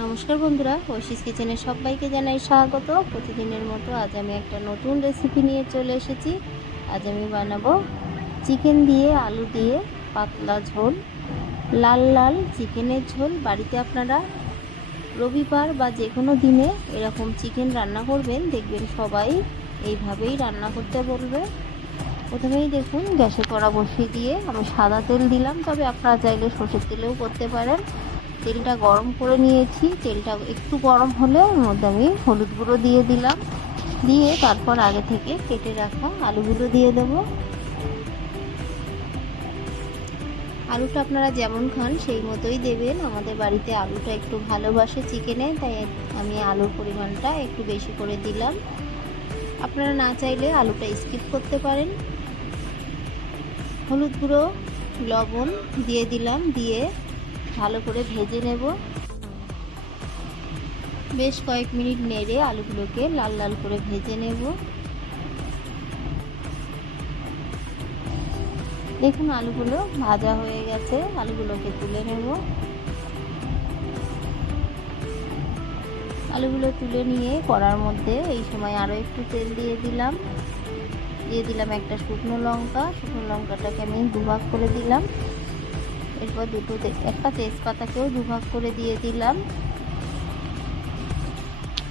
নমস্কার বন্ধুরা, ঐশীস কিচেনে সবাইকে জানাই স্বাগত। প্রতিদিনের মতো আজ আমি একটা নতুন রেসিপি নিয়ে চলে এসেছি। আজ আমি বানাবো চিকেন দিয়ে আলু দিয়ে পাতলা ঝোল, লাল লাল চিকেনের ঝোল। বাড়িতে আপনারা রবিবার বা যে কোনো দিনে এরকম চিকেন রান্না করবেন, দেখবেন সবাই এইভাবেই রান্না করতে বলবে। প্রথমেই দেখুন গ্যাসে কড়া বসিয়ে দিয়ে আমি সাদা তেল দিলাম, তবে আপনারা চাইলে সর্ষের তেলেও করতে পারেন। তেলটা গরম করে নিয়েছি। তেলটা একটু গরম হলে ওর মধ্যে আমি হলুদ গুঁড়ো দিয়ে দিলাম, দিয়ে তারপর আগে থেকে কেটে রাখা আলুগুলো দিয়ে দেব। আলুটা আপনারা যেমন খান সেই মতোই দেবেন। আমাদের বাড়িতে আলুটা একটু ভালোবাসে চিকেনে, তাই আমি আলুর পরিমাণটা একটু বেশি করে দিলাম। আপনারা না চাইলে আলুটা স্কিপ করতে পারেন। হলুদ গুঁড়ো, লবণ দিয়ে দিলাম, দিয়ে ভালো করে ভেজে নেব। বেশ কয়েক মিনিট নেড়ে আলুগুলোকে লাল লাল করে ভেজে নেব। দেখুন আলুগুলো ভাজা হয়ে গেছে, আলুগুলোকে তুলে নেব। আলুগুলো তুলে নিয়ে কড়ার মধ্যে এই সময় আরও একটু তেল দিয়ে দিলাম একটা শুকনো লঙ্কা। শুকনো লঙ্কাটাকে আমি দুভাগ করে দিলাম। এরপর একটা তেজপাতাকেও দুভাগ করে দিয়ে দিলাম।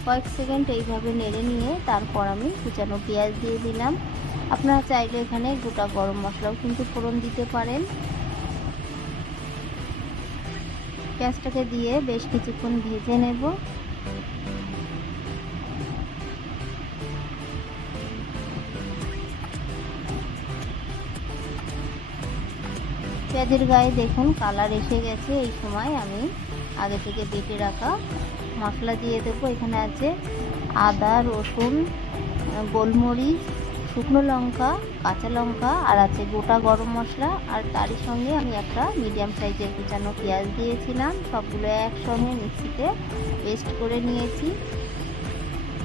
কয়েক সেকেন্ড এইভাবে নেড়ে নিয়ে তারপর আমি কুচানো পেঁয়াজ দিয়ে দিলাম। আপনারা চাইলে এখানে গোটা গরম মশলাও কিন্তু ফোড়ন দিতে পারেন। পেঁয়াজটাকে দিয়ে বেশ কিছুক্ষণ ভেজে নেব। পেঁয়াজের গায়ে দেখুন কালার এসে গেছে। এই সময় আমি আগে থেকে বেটে রাখা মশলা দিয়ে দেবো। এখানে আছে আদা, রসুন, গোলমরিচ, শুকনো লঙ্কা, কাঁচা লঙ্কা, আর আছে গোটা গরম মশলা। আর তারই সঙ্গে আমি একটা মিডিয়াম সাইজের কুচানো পেঁয়াজ দিয়েছিলাম। সবগুলো একসঙ্গে মিক্সিতে পেস্ট করে নিয়েছি।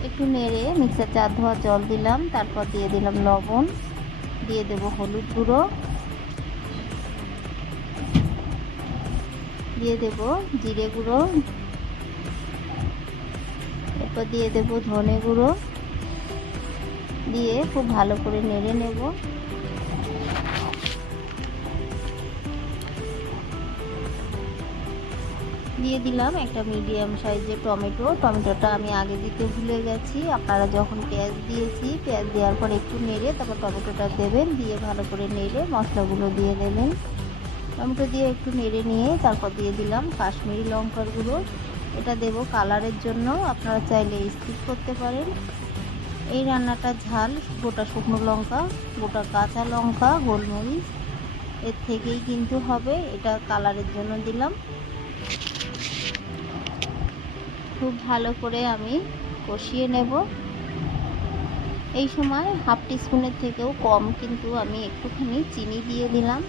একটু নেড়ে মিক্সার জার ধোয়া জল দিলাম, তারপর দিয়ে দিলাম লবণ, দিয়ে দেব হলুদ গুঁড়ো, দিয়ে দেব জিরে গুঁড়ো, এরপর দিয়ে দেব ধনে গুঁড়ো, দিয়ে খুব ভালো করে নেড়ে নেব। দিয়ে দিলাম একটা মিডিয়াম সাইজের টমেটোটা আমি আগে দিতে ভুলে গেছি। আপনারা যখন পেঁয়াজ দেওয়ার পর একটু নেড়ে তারপর টমেটোটা দেবেন, দিয়ে ভালো করে নেড়ে মশলাগুলো দিয়ে দেবেন। টমেটো দিয়ে একটু নেড়ে নিয়ে তারপর দিয়ে দিলাম কাশ্মীরি লঙ্কার গুঁড়ো। এটা দেব কালারের জন্য, আপনারা চাইলে স্কিপ করতে পারেন। এই রান্নাটা ঝাল গোটা শুকনো লঙ্কা, গোটা কাঁচা লঙ্কা, গোলমরিচ এর থেকেই কিন্তু হবে। এটা কালারের জন্য দিলাম। খুব ভালো করে আমি কষিয়ে নেব। এই সময় হাফ টিস্পুনের থেকেও কম কিন্তু আমি একটুখানি চিনি দিয়ে দিলাম।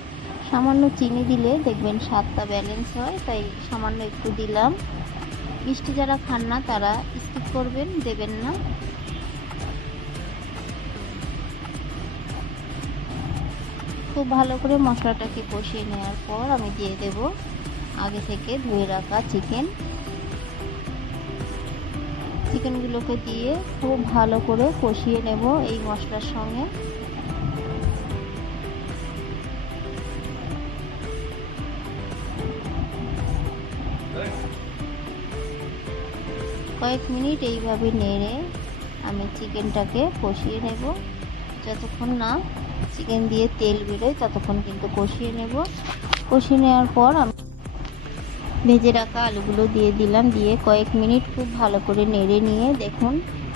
সামান্য চিনি দিলে দেখবেন স্বাদটা ব্যালেন্স হয়, তাই সামান্য একটু দিলাম। মিষ্টি যারা খান না তারা স্কিপ করবেন, দেবেন না। খুব ভালো করে মশলাটাকে কষিয়ে নেওয়ার পর আমি দিয়ে দেব আগে থেকে ধুয়ে রাখা চিকেনগুলোকে দিয়ে খুব ভালো করে কষিয়ে নেব এই মশলার সঙ্গে। কয়েক মিনিট এইভাবে নেড়ে আমি চিকেনটাকে কষিয়ে নেব। যতক্ষণ না চিকেন দিয়ে তেল বেরোয় ততক্ষণ কিন্তু কষিয়ে নেব। কষিয়ে নেওয়ার পর আমি ভেজে রাখা আলুগুলো দিয়ে দিলাম, দিয়ে কয়েক মিনিট খুব ভালো করে নেড়ে নিয়ে দেখুন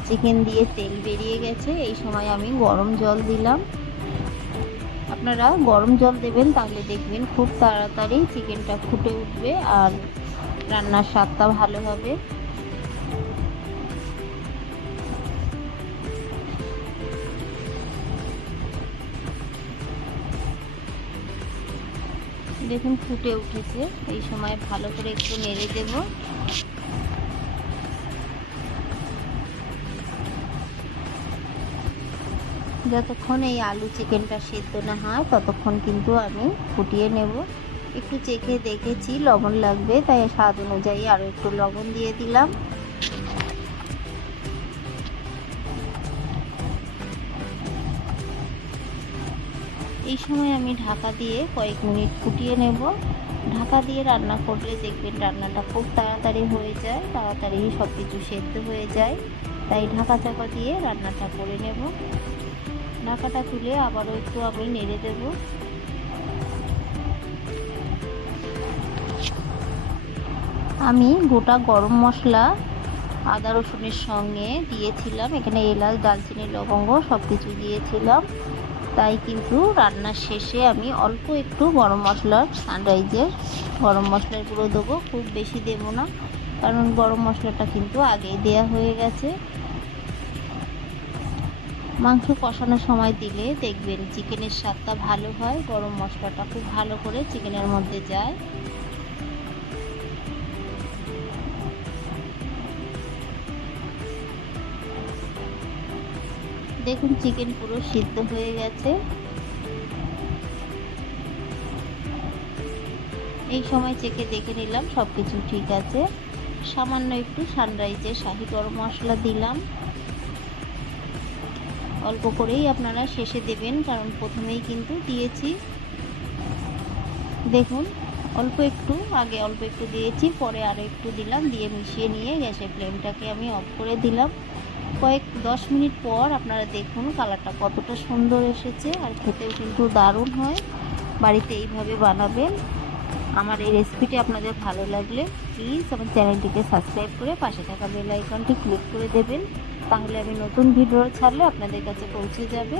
চিকেন দিয়ে তেল বেরিয়ে গেছে। এই সময় আমি গরম জল দিলাম। আপনারা গরম জল দেবেন, তাহলে দেখবেন খুব তাড়াতাড়ি চিকেনটা ফুটে উঠবে আর রান্নার স্বাদটা ভালো হবে। দেখুন ফুটে উঠেছে। এই সময় ভালো করে একটু নেড়ে দেব। যতক্ষণ এই আলু চিকেনটা সেদ্ধ না হয় ততক্ষণ কিন্তু আমি ফুটিয়ে নেব। একটু চেখে দেখেছি লবণ লাগবে, তাই স্বাদ অনুযায়ী আরও একটু লবণ দিয়ে দিলাম। এই সময় আমি ঢাকা দিয়ে কয়েক মিনিট ফুটিয়ে নেব। ঢাকা দিয়ে রান্না করলে দেখবেন রান্নাটা খুব তাড়াতাড়ি হয়ে যায়, তাড়াতাড়ি সব কিছু সেদ্ধ হয়ে যায়। তাই ঢাকা চাপা দিয়ে রান্নাটা করে নেব। ঢাকাটা তুলে আবারও একটু আমি নেড়ে দেব। আমি গোটা গরম মশলা আদা রসুনের সঙ্গে দিয়েছিলাম, এখানে এলাচ দারচিনি লবঙ্গ সব কিছু দিয়েছিলাম। তাই কিন্তু রান্নার শেষে আমি অল্প একটু গরম মশলার সানরাইজের গরম মশলার গুঁড়ো দেবো, খুব বেশি দেবো না, কারণ গরম মশলাটা কিন্তু আগেই দেয়া হয়ে গেছে। মাংস কষানোর সময় দিলে দেখবেন চিকেনের স্বাদটা ভালো হয়, গরম মশলাটা খুব ভালো করে চিকেনের মধ্যে যায়। দেখুন চিকেন পুরো সিদ্ধ হয়ে গেছে। এই সময় চেখে দেখে নিলাম সব কিছু ঠিক আছে। সামান্য একটু সানরাইজের শাহি গরম মশলা দিলাম, অল্প করেই আপনারা শেষে দেবেন, কারণ প্রথমেই কিন্তু দিয়েছি। দেখুন অল্প একটু আগে অল্প একটু দিয়েছি, পরে আরও একটু দিলাম, দিয়ে মিশিয়ে নিয়ে গ্যাসের ফ্লেমটাকে আমি অফ করে দিলাম। 10 মিনিট পর আপনারা দেখুন কালারটা কতটা সুন্দর এসেছে, আর খেতেও কিন্তু দারুণ হয়। বাড়িতে এইভাবে বানাবেন। আমার এই রেসিপিটি আপনাদের ভালো লাগলে প্লিজ আমার চ্যানেলটিকে সাবস্ক্রাইব করে পাশে থাকা বেল আইকনটি ক্লিক করে দেবেন, তাহলে আমি নতুন ভিডিও ছাড়লে আপনাদের কাছে পৌঁছে যাবে।